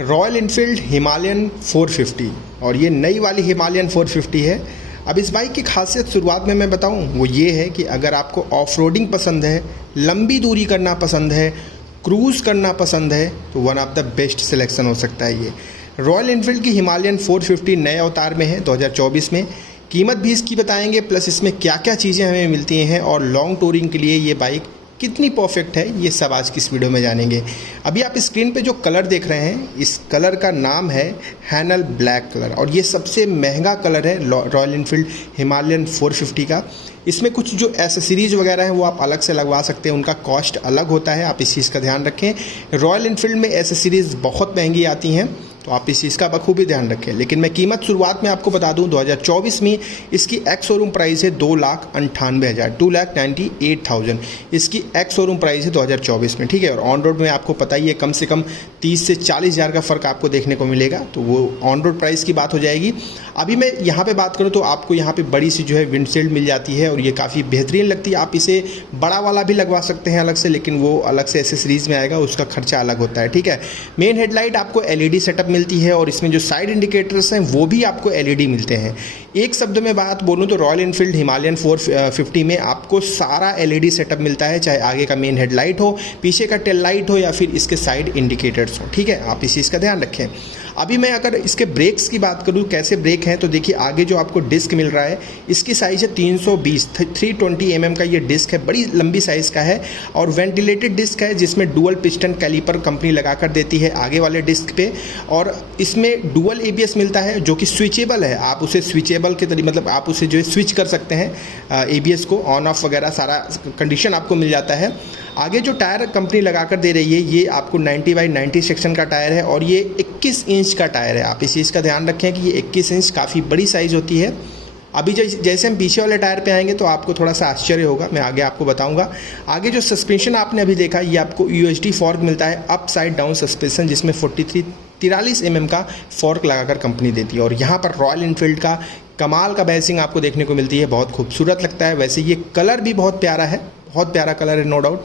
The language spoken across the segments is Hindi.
रॉयल इनफील्ड हिमालयन 450 और ये नई वाली हिमालयन 450 है। अब इस बाइक की खासियत शुरुआत में मैं बताऊं वो ये है कि अगर आपको ऑफ रोडिंग पसंद है, लंबी दूरी करना पसंद है, क्रूज़ करना पसंद है तो one of the best selection हो सकता है ये। रॉयल इनफील्ड की हिमालयन 450 नए अवतार में है 2024 में। कीमत भी इसकी बताएंगे, प्लस इसमें क्या क्या चीज़ें हमें मिलती हैं और लॉन्ग टूरिंग के लिए ये बाइक कितनी परफेक्ट है, ये सब आज की इस वीडियो में जानेंगे। अभी आप स्क्रीन पे जो कलर देख रहे हैं, इस कलर का नाम है हैनल ब्लैक कलर और ये सबसे महंगा कलर है रॉयल इनफील्ड हिमालयन 450 का। इसमें कुछ जो एसेसरीज वगैरह हैं वो आप अलग से लगवा सकते हैं, उनका कॉस्ट अलग होता है, आप इस चीज़ का ध्यान रखें। रॉयल इनफील्ड में एसेसरीज बहुत महंगी आती हैं तो आप इस चीज़ का बखूबी ध्यान रखें। लेकिन मैं कीमत शुरुआत में आपको बता दूं 2024 में इसकी एक्स शोरूम प्राइस है 2,98,000, 2,98,000 इसकी एक्स शोरूम प्राइस है 2024 में, ठीक है। और ऑन रोड में आपको पता ही है कम से कम 30 से 40,000 का फ़र्क आपको देखने को मिलेगा, तो वो ऑन रोड प्राइस की बात हो जाएगी। अभी मैं यहाँ पे बात करूँ तो आपको यहाँ पे बड़ी सी जो है विंडशील्ड मिल जाती है और ये काफ़ी बेहतरीन लगती है। आप इसे बड़ा वाला भी लगवा सकते हैं अलग से, लेकिन वो अलग से एसेसरीज़ में आएगा, उसका खर्चा अलग होता है, ठीक है। मेन हेडलाइट आपको एलईडी सेटअप मिलती है और इसमें जो साइड इंडिकेटर्स हैं वो भी आपको एलईडी मिलते हैं। एक शब्द में बात बोलूँ तो रॉयल इनफील्ड हिमालयन 450 में आपको सारा एलईडी सेटअप मिलता है, चाहे आगे का मेन हेडलाइट हो, पीछे का टेल लाइट हो या फिर इसके साइड इंडिकेटर्स हो, ठीक है। आप इस चीज़ का ध्यान रखें। अभी मैं अगर इसके ब्रेक्स की बात करूँ कैसे ब्रेक हैं, तो देखिए आगे जो आपको डिस्क मिल रहा है इसकी साइज़ है 320 mm का ये डिस्क है, बड़ी लंबी साइज़ का है और वेंटिलेटेड डिस्क है जिसमें डुअल पिस्टन कैलिपर कंपनी लगा कर देती है आगे वाले डिस्क पे। और इसमें डुअल ABS मिलता है जो कि स्विचेबल है, आप उसे स्विचेबल के तरीके मतलब आप उसे जो है स्विच कर सकते हैं ABS को, ऑन ऑफ वगैरह सारा कंडीशन आपको मिल जाता है। आगे जो टायर कंपनी लगा कर दे रही है ये आपको 90/90 सेक्शन का टायर है और ये 21 इंच का टायर है। आप इस चीज़ का ध्यान रखें कि ये 21 इंच काफ़ी बड़ी साइज़ होती है। अभी जैसे हम पीछे वाले टायर पे आएंगे तो आपको थोड़ा सा आश्चर्य होगा, मैं आगे आपको बताऊंगा। आगे जो सस्पेंशन आपने अभी देखा ये आपको UHD फॉर्क मिलता है, अप साइड डाउन सस्पेंशन, जिसमें 43 mm का फॉर्क लगाकर कंपनी देती है। और यहाँ पर रॉयल इनफील्ड का कमाल का बैसिंग आपको देखने को मिलती है, बहुत खूबसूरत लगता है। वैसे ये कलर भी बहुत प्यारा है, बहुत प्यारा कलर है, नो डाउट।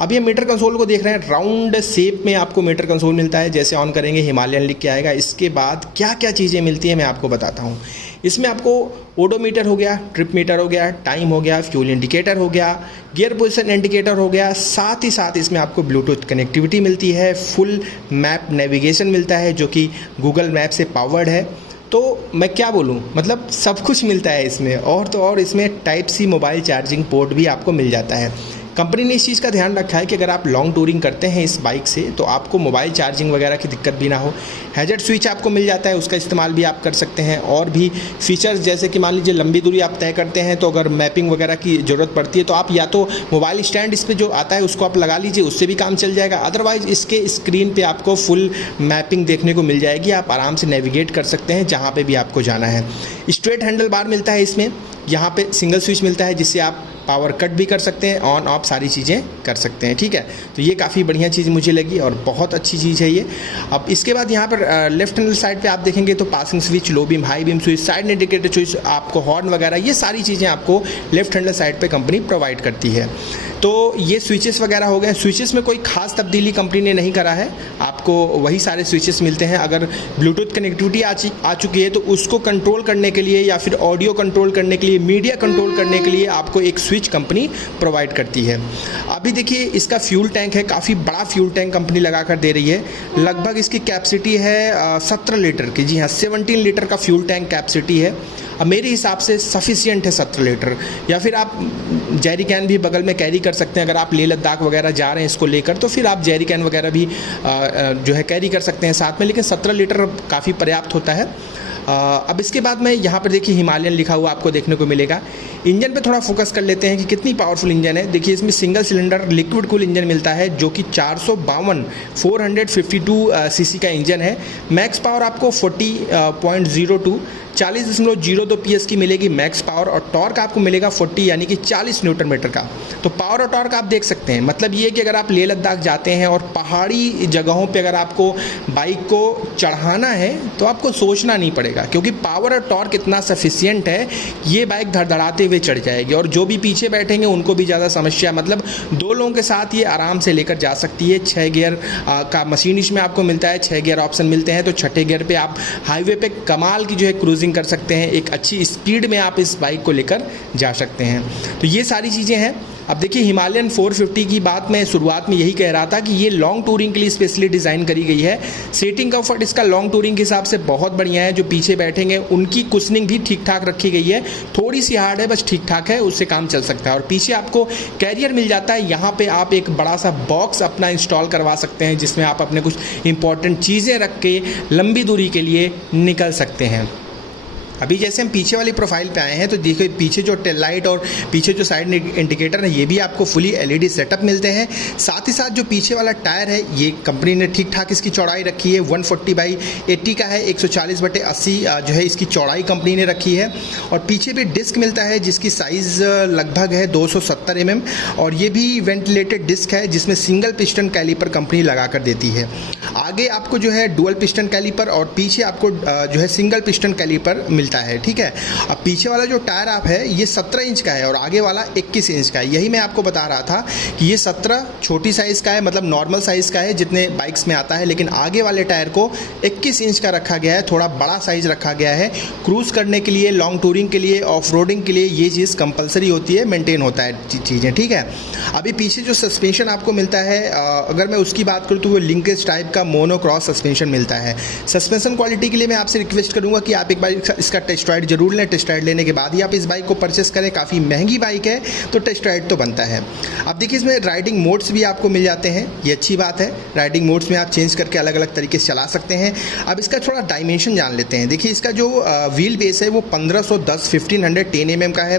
अभी हम मीटर कंसोल को देख रहे हैं, राउंड शेप में आपको मीटर कंसोल मिलता है, जैसे ऑन करेंगे हिमालयन लिख के आएगा। इसके बाद क्या क्या चीज़ें मिलती हैं मैं आपको बताता हूँ। इसमें आपको ओडोमीटर हो गया, ट्रिप मीटर हो गया, टाइम हो गया, फ्यूल इंडिकेटर हो गया, गियर पोजीशन इंडिकेटर हो गया, साथ ही साथ इसमें आपको ब्लूटूथ कनेक्टिविटी मिलती है, फुल मैप नेविगेशन मिलता है जो कि गूगल मैप से पावर्ड है। तो मैं क्या बोलूँ, मतलब सब कुछ मिलता है इसमें। और तो और इसमें type C mobile charging port भी आपको मिल जाता है। कंपनी ने इस चीज़ का ध्यान रखा है कि अगर आप लॉन्ग टूरिंग करते हैं इस बाइक से तो आपको मोबाइल चार्जिंग वगैरह की दिक्कत भी ना हो। हैज़र्ड स्विच आपको मिल जाता है, उसका इस्तेमाल भी आप कर सकते हैं। और भी फीचर्स जैसे कि मान लीजिए लंबी दूरी आप तय करते हैं तो अगर मैपिंग वगैरह की ज़रूरत पड़ती है तो आप या तो मोबाइल स्टैंड इस पर जो आता है उसको आप लगा लीजिए, उससे भी काम चल जाएगा। अदरवाइज़ इसके स्क्रीन पर आपको फुल मैपिंग देखने को मिल जाएगी, आप आराम से नेविगेट कर सकते हैं जहाँ पर भी आपको जाना है। स्ट्रेट हैंडल बार मिलता है इसमें, यहाँ पे सिंगल स्विच मिलता है जिससे आप पावर कट भी कर सकते हैं, ऑन ऑफ सारी चीज़ें कर सकते हैं, ठीक है। तो ये काफ़ी बढ़िया चीज़ मुझे लगी और बहुत अच्छी चीज़ है ये। अब इसके बाद यहाँ पर लेफ्ट हैंडल साइड पे आप देखेंगे तो passing switch, low beam, high beam switch, side indicator switch, आपको हॉर्न वगैरह, ये सारी चीज़ें आपको लेफ्ट हैंडल साइड पे कंपनी प्रोवाइड करती है। तो ये स्विचेस वगैरह हो गए। स्विचेस में कोई खास तब्दीली कंपनी ने नहीं करा है, आपको वही सारे स्विचेस मिलते हैं। अगर ब्लूटूथ कनेक्टिविटी आ चुकी है तो उसको कंट्रोल करने के लिए या फिर ऑडियो कंट्रोल करने के लिए, मीडिया कंट्रोल करने के लिए आपको एक स्विच कंपनी प्रोवाइड करती है। अभी देखिए इसका फ्यूल टैंक है, काफ़ी बड़ा फ्यूल टैंक कंपनी लगा कर दे रही है। लगभग इसकी कैपेसिटी है 17 लीटर की, जी हाँ 17 लीटर का फ्यूल टैंक कैपेसिटी है। अब मेरे हिसाब से सफिशिएंट है 17 लीटर, या फिर आप जेरी कैन भी बगल में कैरी कर सकते हैं। अगर आप लेह लद्दाख वगैरह जा रहे हैं इसको लेकर तो फिर आप जेरी कैन वगैरह भी जो है कैरी कर सकते हैं साथ में, लेकिन 17 लीटर काफ़ी पर्याप्त होता है। अब इसके बाद में यहाँ पर देखिए हिमालयन लिखा हुआ आपको देखने को मिलेगा। इंजन पे थोड़ा फोकस कर लेते हैं कि कितनी पावरफुल इंजन है। देखिए इसमें single cylinder liquid cool engine मिलता है जो कि 452 सीसी का इंजन है। मैक्स पावर आपको 40.02 40.02 PS की मिलेगी मैक्स पावर और टॉर्क आपको मिलेगा 40 यानी कि 40 न्यूटन मीटर का। तो पावर और टॉर्क आप देख सकते हैं, मतलब ये कि अगर आप लेह लद्दाख जाते हैं और पहाड़ी जगहों पे अगर आपको बाइक को चढ़ाना है तो आपको सोचना नहीं पड़ेगा, क्योंकि पावर और टॉर्क इतना सफिशियंट है, ये बाइक धड़धड़ाते हुए चढ़ जाएगी। और जो भी पीछे बैठेंगे उनको भी ज़्यादा समस्या, मतलब 2 लोगों के साथ ये आराम से लेकर जा सकती है। 6 गियर का मशीन इसमें आपको मिलता है, 6 गियर ऑप्शन मिलते हैं, तो छठे गियर पे आप हाईवे पे कमाल की जो है क्रूजिंग कर सकते हैं, एक अच्छी स्पीड में आप इस बाइक को लेकर जा सकते हैं। तो ये सारी चीज़ें हैं। अब देखिए हिमालयन 450 की बात मैं शुरुआत में यही कह रहा था कि ये लॉन्ग टूरिंग के लिए स्पेशली डिज़ाइन करी गई है। सीटिंग कंफर्ट इसका लॉन्ग टूरिंग के हिसाब से बहुत बढ़िया है। जो पीछे बैठेंगे उनकी कुशनिंग भी ठीक ठाक रखी गई है, थोड़ी सी हार्ड है बस ठीक ठाक है, उससे काम चल सकता है। और पीछे आपको कैरियर मिल जाता है, यहाँ पे आप एक बड़ा सा बॉक्स अपना इंस्टॉल करवा सकते हैं जिसमें आप अपने कुछ इंपॉर्टेंट चीज़ें रख के लंबी दूरी के लिए निकल सकते हैं। अभी जैसे हम पीछे वाली प्रोफाइल पे आए हैं तो देखिए पीछे जो टेल लाइट और पीछे जो साइड इंडिकेटर है ये भी आपको फुली LED सेटअप मिलते हैं। साथ ही साथ जो पीछे वाला टायर है ये कंपनी ने ठीक ठाक इसकी चौड़ाई रखी है, 140/80 का है, 140/80 जो है इसकी चौड़ाई कंपनी ने रखी है। और पीछे भी डिस्क मिलता है जिसकी साइज़ लगभग है 270 mm और ये भी वेंटिलेटेड डिस्क है जिसमें सिंगल पिस्टन कैलिपर कंपनी लगा कर देती है। आगे आपको जो है डुअल पिस्टन कैलिपर और पीछे आपको जो है सिंगल पिस्टन कैलिपर मिलता है, ठीक है। अब पीछे वाला जो टायर आप है ये 17 इंच का है और आगे वाला 21 इंच का है। यही मैं आपको बता रहा था कि ये 17 छोटी साइज़ का है, मतलब नॉर्मल साइज़ का है जितने बाइक्स में आता है, लेकिन आगे वाले टायर को 21 इंच का रखा गया है, थोड़ा बड़ा साइज़ रखा गया है। क्रूज़ करने के लिए, लॉन्ग टूरिंग के लिए, ऑफ रोडिंग के लिए ये चीज़ कंपलसरी होती है, मेंटेन होता है चीज़ें, ठीक है। अभी पीछे जो सस्पेंशन आपको मिलता है अगर मैं उसकी बात करूँ तो वो लिंकेज टाइप का मोनो क्रॉस सस्पेंशन मिलता है। सस्पेंशन क्वालिटी के लिए मैं आपसे रिक्वेस्ट करूँगा कि आप एक बार इसका टेस्ट राइड जरूर लें। टेस्ट राइड लेने के बाद ही आप इस बाइक को परचेस करें, काफ़ी महंगी बाइक है तो टेस्ट राइड तो बनता है। अब देखिए इसमें राइडिंग मोड्स भी आपको मिल जाते हैं, ये अच्छी बात है। राइडिंग मोड्स में आप चेंज करके अलग अलग तरीके से चला सकते हैं। अब इसका थोड़ा डायमेंशन जान लेते हैं। देखिए इसका जो व्हील बेस है वो 1510 mm का है।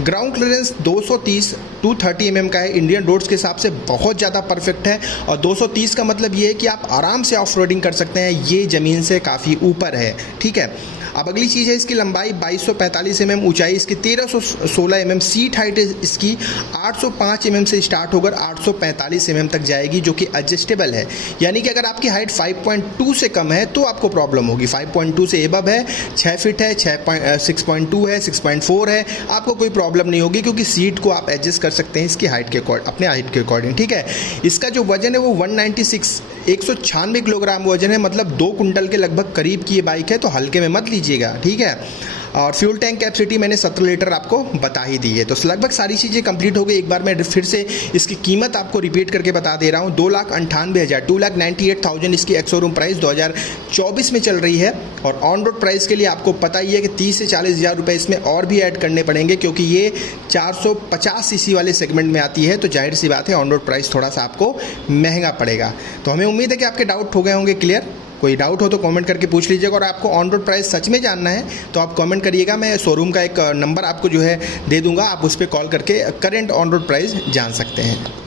ग्राउंड क्लियरेंस 230 mm का है। इंडियन रोड्स के हिसाब से बहुत ज़्यादा परफेक्ट है और 230 का मतलब ये है कि आप आराम से ऑफ रोडिंग कर सकते हैं, ये ज़मीन से काफ़ी ऊपर है, ठीक है। अब अगली चीज़ है इसकी लंबाई 2245 mm, ऊंचाई इसकी 1316 mm, सीट हाइट इसकी 805 mm से स्टार्ट होकर 845 mm तक जाएगी जो कि एडजस्टेबल है। यानी कि अगर आपकी हाइट 5.2 से कम है तो आपको प्रॉब्लम होगी, 5.2 से एबव है, 6 फीट है, 6.2 है, 6.4 है, आपको कोई प्रॉब्लम नहीं होगी क्योंकि सीट को आप एडजस्ट कर सकते हैं इसकी हाइट के अकॉर्डिंग, अपने हाइट के अकॉर्डिंग, ठीक है। इसका जो वजन है वो 196 किलोग्राम वजन है, मतलब 2 कुंटल के लगभग करीब की ये बाइक है, तो हल्के में मत लीजिएगा, ठीक है। और फ्यूल टैंक कैपेसिटी मैंने 17 लीटर आपको बता ही दी है। तो लगभग सारी चीज़ें कंप्लीट हो गई। एक बार मैं फिर से इसकी कीमत आपको रिपीट करके बता दे रहा हूँ, 2,98,000 2,98,000 इसकी एक्स-शोरूम प्राइस 2024 में चल रही है। और ऑन रोड प्राइस के लिए आपको पता ही है कि 30 से 40 हज़ार रुपये इसमें और भी ऐड करने पड़ेंगे क्योंकि ये 450 सीसी वाले सेगमेंट में आती है, तो जाहिर सी बात है ऑन रोड प्राइस थोड़ा सा आपको महंगा पड़ेगा। तो हमें उम्मीद है कि आपके डाउट हो गए होंगे क्लियर। कोई डाउट हो तो कमेंट करके पूछ लीजिएगा और आपको ऑन रोड प्राइस सच में जानना है तो आप कमेंट करिएगा, मैं शोरूम का एक नंबर आपको जो है दे दूंगा, आप उस पर कॉल करके करंट ऑन रोड प्राइस जान सकते हैं।